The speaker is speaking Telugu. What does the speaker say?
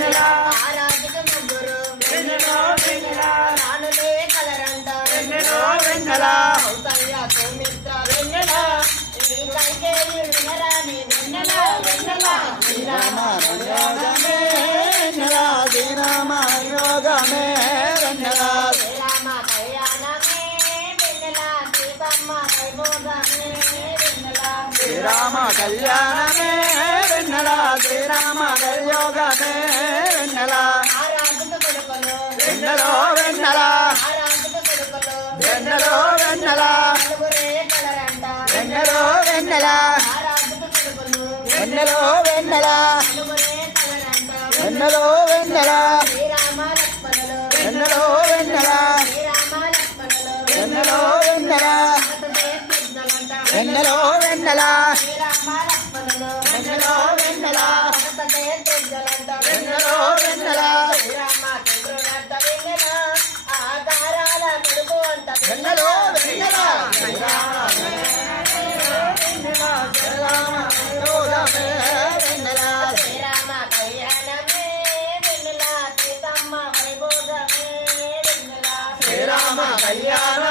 ఆరాధిక ముగ్గురు రానులే కలరంట కౌసల్య సౌమిత్ర ఈ కైకేయి వినరాని శ్రీరామ యోగమే వెన్నెల శ్రీరామ యోగమే వెన్నెల శ్రీరామ కళ్యాణమే వెన్నెల సీతమ్మ వైభోగమే వెన్నెల శ్రీరామ కళ్యాణమే వెన్నెల శ్రీరామ యోగమే వెన్నెల ఆరాధిక కొడుకులు వెన్నెలో వెన్నెల ఆరాధిక కొడుకులు వెన్నెలో వెన్నెల నలుగురే కలరంట వెన్నెలో వెన్నెల ఆరాధిక కొడుకులు వెన్నెలో వెన్నెల నలుగురే కలరంట వెన్నెలో వెన్నెల శ్రీరామ లక్ష్మణులు వెన్నెలో వెన్నెల శ్రీరామ లక్ష్మణులు వెన్నెలో వెన్నెల భరతుడే కృష్ణలంట వెన్నెలో వెన్నెల శ్రీరామ లక్ష్మణులు వెన్నెలో వెన్నెల భరతుడే కృష్ణలంట వెన్నెలో వెన్నెల శ్రీరామ చంద్రుడంట వెన్నెల ఆకారాల కొడుకు అంట వెన్నెలో వెన్నెల శ్రీరామ శ్రీరామ యోగమే వెన్నెల శ్రీరామ కళ్యాణమే వెన్నెల సీతమ్మ వైభోగమే వెన్నెల శ్రీరామ కళ్యాణ